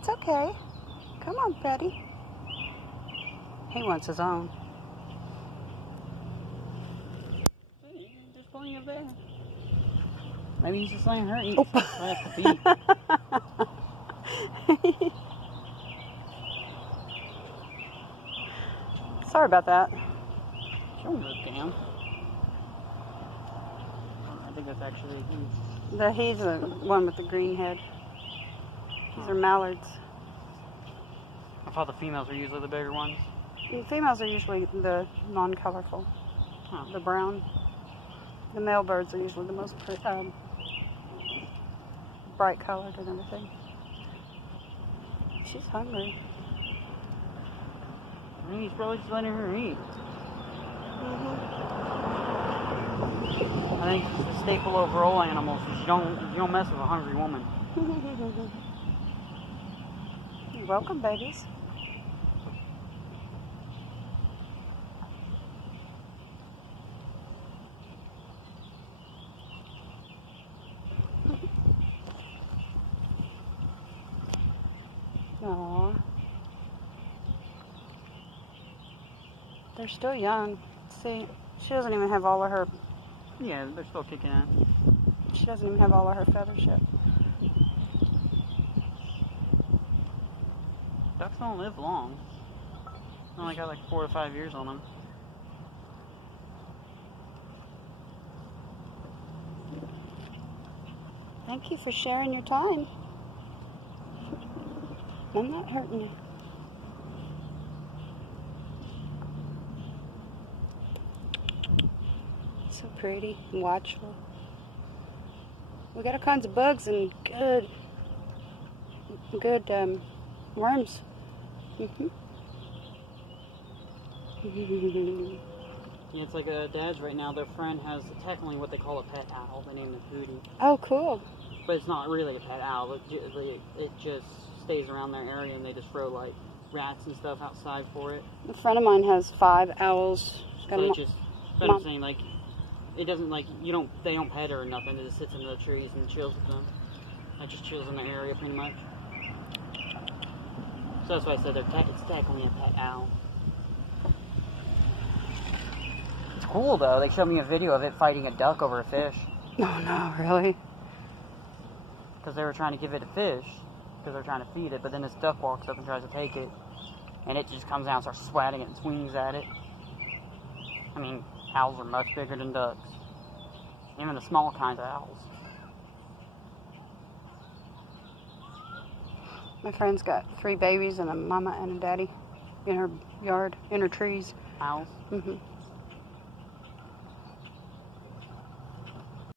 It's okay. Come on, Betty. He wants his own. Just pulling up there. Maybe he's just letting her eat. Oh. Right at the feet. Sorry about that. Show him the cam. I think that's actually He's the one with the green head. These are mallards. I thought the females were usually the bigger ones. The females are usually the non-colorful, the brown. The male birds are usually the most bright colored and everything. She's hungry. I mean, he's probably just letting her eat. I think it's the staple of all animals is you don't mess with a hungry woman. You're welcome, babies. Aww. They're still young. See, she doesn't even have all of her... Yeah, they're still kicking in. She doesn't even have all of her feathers yet. Ducks don't live long. They only got like 4 to 5 years on them. Thank you for sharing your time. I'm not hurting you. So pretty and watchful. We got all kinds of bugs and good worms. Yeah, it's like Dad's right now. Their friend has technically what they call a pet owl. They named it Hootie. Oh, cool. But it's not really a pet owl. It just stays around their area, and they just throw like rats and stuff outside for it. A friend of mine has 5 owls. So it just, but I'm saying, like, it doesn't, like, they don't pet her or nothing. It just sits in the trees and chills with them. It just chills in their area pretty much. So that's why I said it's technically a pet owl. It's cool though. They showed me a video of it fighting a duck over a fish. Oh no, really? Because they were trying to give it a fish. Because they're trying to feed it. But then this duck walks up and tries to take it. And it just comes out and starts swatting it and swings at it. I mean, owls are much bigger than ducks. Even the small kinds of owls. My friend's got 3 babies and a mama and a daddy in her yard, in her trees. Owls? Mm-hmm.